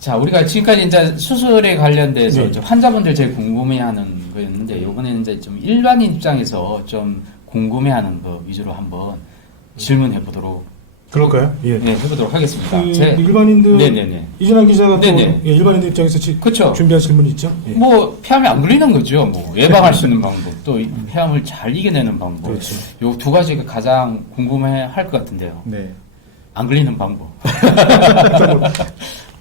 자, 우리가 지금까지 이제 수술에 관련돼서 네. 좀 환자분들 제일 궁금해하는 거였는데, 요번에는 이제 좀 일반인 입장에서 좀 궁금해하는 거 위주로 한번 질문해 보도록 그럴까요? 예. 네, 해보도록 하겠습니다. 일반인들 네네네. 이준환 기자가 또 네네. 예, 일반인들 입장에서 그쵸. 준비한 질문이 있죠? 예. 뭐 폐암이 안 걸리는 거죠. 뭐 예방할 수 있는 방법, 또 이 폐암을 잘 이겨내는 방법. 그렇죠. 요 두 가지가 가장 궁금해할 것 같은데요. 네. 안 걸리는 방법.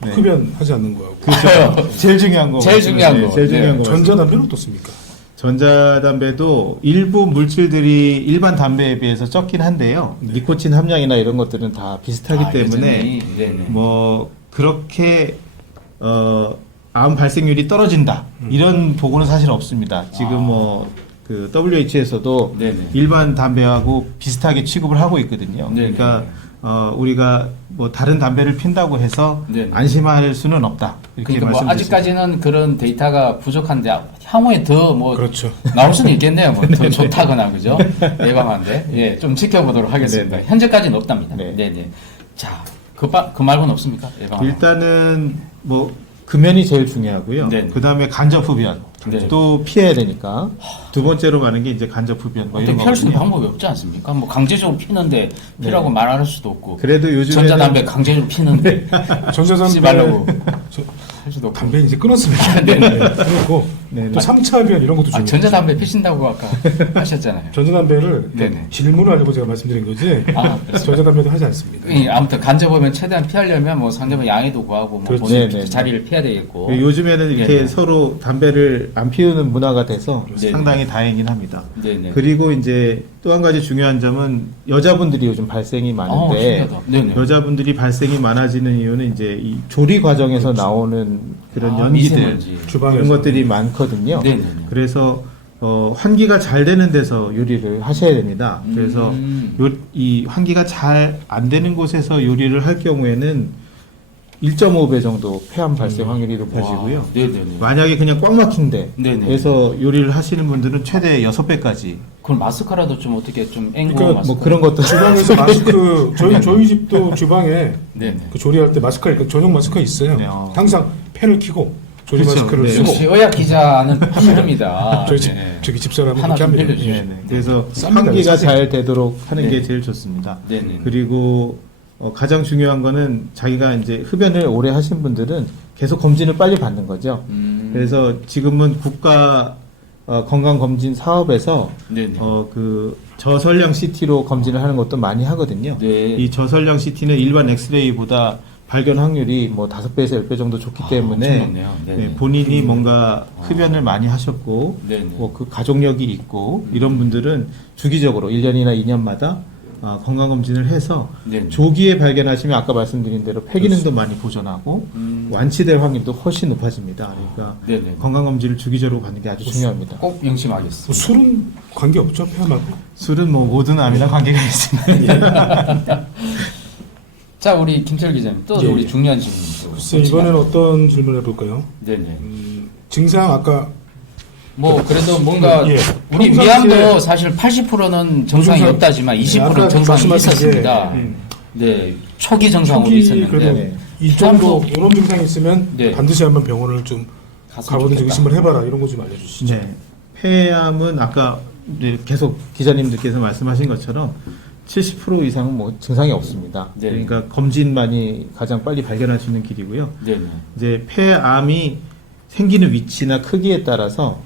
네. 흡연하지 않는 거하고 그렇죠. 제일 중요한 거. 제일 중요한 거. 제일 중요한 거. 전자담배는 어떻습니까? 전자담배도 일부 물질들이 일반 담배에 비해서 적긴 한데요. 니코틴 함량이나 이런 것들은 다 비슷하기 때문에 여전히, 네네. 뭐 그렇게 암 발생률이 떨어진다 이런 보고는 사실 없습니다. 지금 뭐 그 WH에서도 네네. 일반 담배하고 비슷하게 취급을 하고 있거든요. 네네. 그러니까 우리가 뭐 다른 담배를 핀다고 해서 네네. 안심할 수는 없다 이렇게 그러니까 뭐 말씀드렸습니다. 아직까지는 그런 데이터가 부족한데 향후에 더 뭐 그렇죠. 나올 수는 있겠네요. 뭐 더 좋다거나 그죠? 예방하는데 예, 좀 지켜보도록 하겠습니다. 네네. 현재까지는 없답니다. 네. 네네. 자, 그 말고는 없습니까? 예방. 일단은 뭐 금연이 제일 중요하고요. 네. 그 다음에 간접 흡연 네. 또 피해야 되니까 두 번째로 많은 게 이제 간접 흡연 뭐 어떻게 이런 피할 수 있는 거거든요. 방법이 없지 않습니까? 뭐 강제적으로 피는데 피라고 말할 수도 없고. 그래도 요즘에는 전자담배 강제적으로 피는데 전자담배 쓰지 말라고 저- 할 수도 없고. 담배 이제 끊었습니다. 네네. 그리고 네네. 또 3차 흡연 이런 것도 중요해요. 전자담배 피신다고 아까 하셨잖아요. 전자담배를 네네. 질문을 하려고 제가 말씀드린 거지 그렇습니다. 전자담배도 하지 않습니다. 예, 아무튼 간접하면 최대한 피하려면 뭐 상대방 양해도 구하고 뭐 그렇죠. 본인 네네. 자리를 피해야 되겠고. 그리고 요즘에는 이렇게 네네. 서로 담배를 안 피우는 문화가 돼서 네네. 상당히 다행이긴 합니다. 네네. 그리고 이제 또 한 가지 중요한 점은 여자분들이 요즘 발생이 많은데 신기하다. 네네. 여자분들이 발생이 많아지는 이유는 이제 이 조리 과정에서 나오는 그런 연기들 미세먼지. 주방에서 이런 것들이 많거든요. 네네네. 그래서 환기가 잘 되는 데서 요리를 하셔야 됩니다. 그래서 이 환기가 잘 안 되는 곳에서 요리를 할 경우에는 1.5배 정도 폐암 발생 확률이 높아지고요. 와, 네네네. 만약에 그냥 꽉 막힌 네네. 데에서 요리를 하시는 분들은 최대 6배까지 그럼 마스크라도 좀 어떻게 좀 앵고 그러니까 마스크. 뭐 그런 것도 주방에서 마스크 저희 집도 주방에 네네. 그 조리할 때 마스크가 그러니까 전용 마스크가 있어요. 네, 항상 팬을 켜고 조리 그렇죠. 마스크를 네. 쓰고 역시 의학 기자는 필요합니다. 저희 집 네. 저기 집사람은 하나 그렇게 좀 합니다. 빌려주세요. 네네. 그래서 쌉니다, 환기가 사실. 잘 되도록 하는 네. 게 제일 좋습니다. 네네. 그리고 가장 중요한 거는 자기가 이제 흡연을 오래 하신 분들은 계속 검진을 빨리 받는 거죠. 그래서 지금은 국가 건강검진 사업에서 네네. 그 저설량 CT로 검진을 하는 것도 많이 하거든요. 네. 이 저설량 CT는 일반 엑스레이보다 발견 확률이 뭐 5배에서 10배 정도 좋기 때문에 엄청 높네요. 네네. 네, 본인이 뭔가 흡연을 많이 하셨고 네네. 뭐 그 가족력이 있고 이런 분들은 주기적으로 1년이나 2년마다 건강검진을 해서 네네. 조기에 발견하시면 아까 말씀드린 대로 폐기능도 많이 보존하고 완치될 확률도 훨씬 높아집니다. 그러니까 네네. 건강검진을 주기적으로 받는 게 아주 중요합니다. 꼭 명심하겠습니다. 뭐 술은 관계 없죠 폐암하고. 술은 뭐 모든 암이나 관계가 있습니다. 자, 우리 김철 기자님 또 예, 우리 예. 중요한 질문. 또 글쎄 이번에는 어떤 질문을 해볼까요? 네네. 증상 아까 뭐 그래도 뭔가 예. 우리 평상시에 위암도 사실 80%는 정상이 무증상- 없다지만 20%는 아까 정상이 말씀하신 게, 있었습니다. 네, 초기 정상으로 초기 있었는데 그래도 네. 이 정도 이런 증상이 있으면 네. 반드시 한번 병원을 좀 갔으면 가보든지 좋겠다. 의심을 해봐라 이런 거 좀 알려주시죠. 네. 폐암은 아까 계속 기자님들께서 말씀하신 것처럼 70% 이상은 뭐 증상이 없습니다. 네. 그러니까 검진만이 가장 빨리 발견할 수 있는 길이고요. 네네. 이제 폐암이 생기는 위치나 크기에 따라서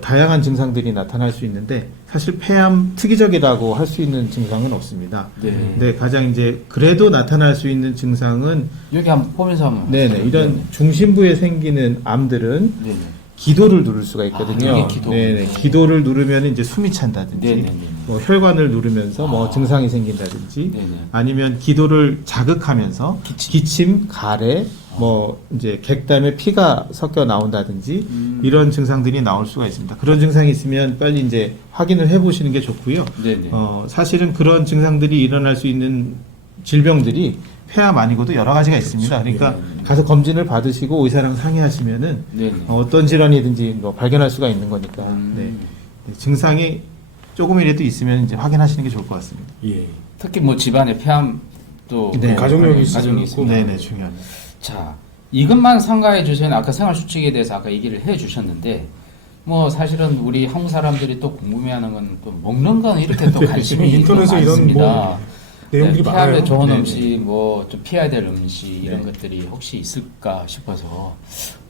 다양한 증상들이 나타날 수 있는데 사실 폐암 특이적이라고 할 수 있는 증상은 없습니다. 네. 근데 가장 이제 그래도 나타날 수 있는 증상은 여기 한번 보면서 한번. 네네 이런 중심부에 생기는 암들은 네네. 기도를 누를 수가 있거든요. 이게 기도. 네네. 기도를 누르면 이제 숨이 찬다든지, 네네네. 뭐 혈관을 누르면서 뭐 증상이 생긴다든지, 네네. 아니면 기도를 자극하면서 기침, 가래, 뭐 이제 객담에 피가 섞여 나온다든지 이런 증상들이 나올 수가 있습니다. 그런 증상이 있으면 빨리 이제 확인을 해보시는 게 좋고요. 네네. 사실은 그런 증상들이 일어날 수 있는 질병들이 폐암 아니고도 여러 가지가 있습니다. 그러니까 가서 검진을 받으시고 의사랑 상의하시면은 네네. 어떤 질환이든지 뭐 발견할 수가 있는 거니까 네. 증상이 조금이라도 있으면 이제 확인하시는 게 좋을 것 같습니다. 예. 특히 뭐 집안에 폐암 또 네. 가족력이 가족이 있으면 있습니다. 네네 중요합니다. 자, 이것만 삼가해 주시는 아까 생활수칙에 대해서 아까 얘기를 해 주셨는데 뭐 사실은 우리 한국 사람들이 또 궁금해하는 건 또 먹는 건 이렇게 또 관심이 인터넷에 이런 많습니다. 뭐 내용들이 피하면 많아요. 좋은 네, 음식, 뭐 좀 피해야 될 음식 이런 네. 것들이 혹시 있을까 싶어서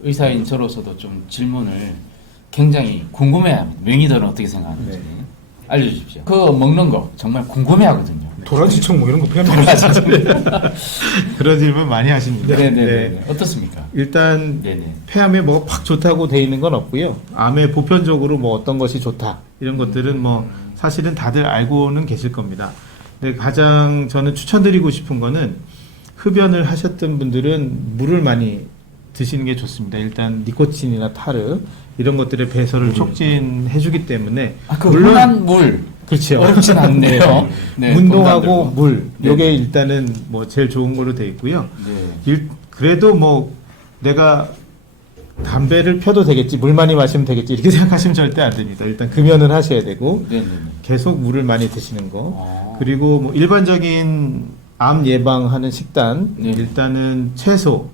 의사인 저로서도 좀 질문을 굉장히 궁금해합니다. 명의들은 어떻게 생각하는지 네. 알려주십시오. 그 먹는 거 정말 궁금해하거든요. 도라지청 뭐 이런 거 피하면 그런 질문 많이 하십니다. 네네. 어떻습니까? 일단 네네. 폐암에 뭐 팍 좋다고 돼 있는 건 없고요. 암에 보편적으로 뭐 어떤 것이 좋다 이런 것들은 뭐 사실은 다들 알고는 계실 겁니다. 근데 가장 저는 추천드리고 싶은 거는 흡연을 하셨던 분들은 물을 많이 드시는 게 좋습니다. 일단 니코틴이나 타르 이런 것들의 배설을 촉진해주기 때문에 그 흔한 물 그렇죠. 어렵진 않네요. 네, 운동하고 건강들도. 물 네. 요게 일단은 뭐 제일 좋은 걸로 돼 있고요. 네. 그래도 뭐 내가 담배를 펴도 되겠지, 물 많이 마시면 되겠지 이렇게 생각하시면 절대 안 됩니다. 일단 금연은 하셔야 되고 네네. 계속 물을 많이 드시는 거. 아. 그리고 뭐 일반적인 암 예방하는 식단 네. 일단은 채소,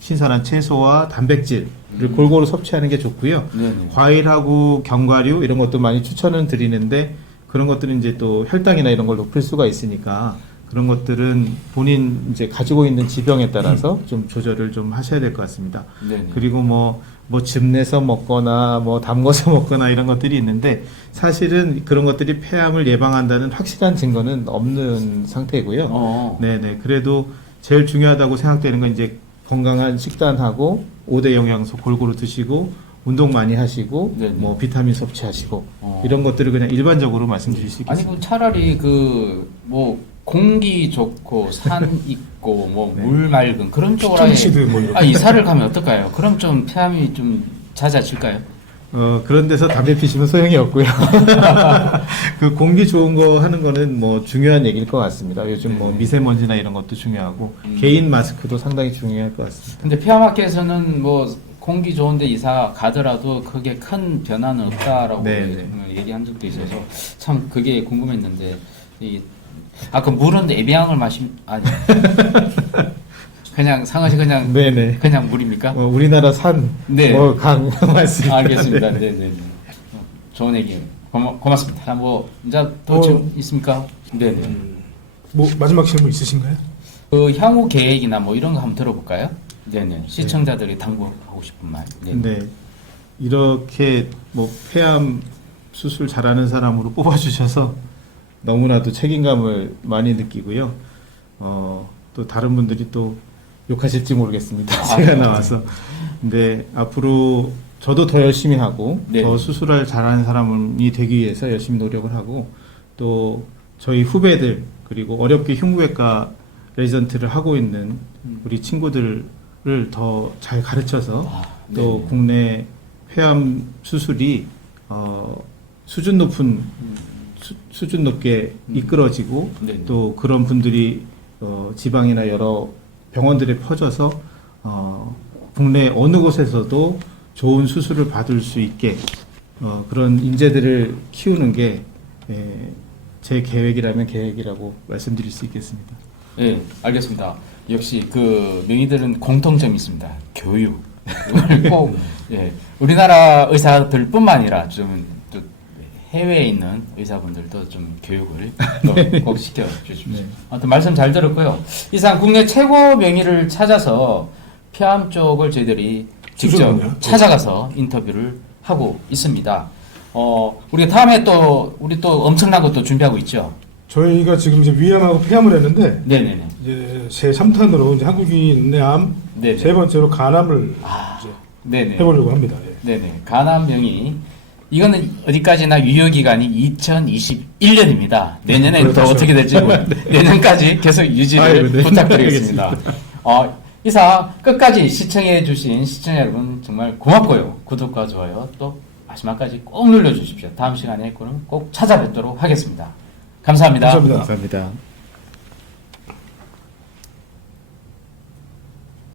신선한 채소와 단백질을 골고루 섭취하는 게 좋고요. 네네. 과일하고 견과류 이런 것도 많이 추천을 드리는데 그런 것들은 이제 또 혈당이나 이런 걸 높일 수가 있으니까 그런 것들은 본인 이제 가지고 있는 지병에 따라서 좀 조절을 좀 하셔야 될 것 같습니다. 네네. 그리고 뭐 즙내서 먹거나 뭐 담궈서 먹거나 이런 것들이 있는데 사실은 그런 것들이 폐암을 예방한다는 확실한 증거는 없는 상태고요. 네네. 그래도 제일 중요하다고 생각되는 건 이제 건강한 식단하고 5대 영양소 골고루 드시고 운동 많이 하시고 네네. 뭐 비타민 섭취하시고 이런 것들을 그냥 일반적으로 말씀드릴 수 아니 있겠습니다. 그 차라리 그 뭐 공기 좋고 산 있고 뭐 물 맑은 그런 쪽으로 아예 피톤치드 뭐 이런 이사를 가면 어떨까요? 그럼 좀 폐암이 좀 잦아질까요? 그런 데서 담배 피시면 소용이 없고요. 그 공기 좋은 거 하는 거는 뭐 중요한 얘기일 것 같습니다. 요즘 뭐 미세먼지나 이런 것도 중요하고 개인 마스크도 상당히 중요할 것 같습니다. 근데 폐암학회에서는 뭐 공기 좋은데 이사 가더라도 그게 큰 변화는 없다라고 네. 얘기한 적도 있어서 참 그게 궁금했는데 아까 물은 에비앙을 아니 그냥 상어시 그냥 네네. 그냥 물입니까? 우리나라 산, 네. 강 맞습니다. 알겠습니다. 네네. 좋은 얘기 고맙습니다. 자, 뭐 이제 또 지금 있습니까? 네네. 뭐 마지막 질문 있으신가요? 그 향후 계획이나 뭐 이런 거 한번 들어볼까요? 네네. 시청자들이 당부하고 싶은 말. 네. 이렇게 뭐 폐암 수술 잘하는 사람으로 뽑아주셔서 너무나도 책임감을 많이 느끼고요. 또 다른 분들이 또 욕하실지 모르겠습니다. 제가 나와서. 근데 앞으로 저도 더 열심히 하고 네. 더 수술을 잘하는 사람이 되기 위해서 열심히 노력을 하고 또 저희 후배들 그리고 어렵게 흉부외과 레지던트를 하고 있는 우리 친구들을 더 잘 가르쳐서 또 네네. 국내 폐암 수술이 수준 높은 수준 높게 이끌어지고 네네. 또 그런 분들이 지방이나 여러 병원들에 퍼져서 국내 어느 곳에서도 좋은 수술을 받을 수 있게 그런 인재들을 키우는 게 제 계획이라면 계획이라고 말씀드릴 수 있겠습니다. 네, 알겠습니다. 역시 그 명의들은 공통점이 있습니다. 교육. 꼭 우리나라 의사들뿐만 아니라 좀 또 해외에 있는 의사분들도 좀 교육을 또 꼭 시켜 주십시오. 네. 아무튼 말씀 잘 들었고요. 이상 국내 최고 명의를 찾아서 폐암 쪽을 저희들이 직접 수술은요? 찾아가서 인터뷰를 하고 있습니다. 우리가 다음에 우리 또 엄청난 것도 준비하고 있죠. 저희가 지금 이제 위암하고 폐암을 했는데 네네네. 이제 제 3탄으로 이제 한국인의 암, 네네. 세 번째로 간암을 이제 네네. 해보려고 합니다. 예. 네네. 간암 명의. 이거는 어디까지나 유효 기간이 2021년입니다. 내년에는 또 그렇죠. 어떻게 될지 내년까지 계속 유지를 아이고, 네. 부탁드리겠습니다. 이상 끝까지 시청해주신 시청자 여러분 정말 고맙고요. 구독과 좋아요 또 마지막까지 꼭 눌러주십시오. 다음 시간에 꼭 찾아뵙도록 하겠습니다. 감사합니다. 감사합니다. 감사합니다.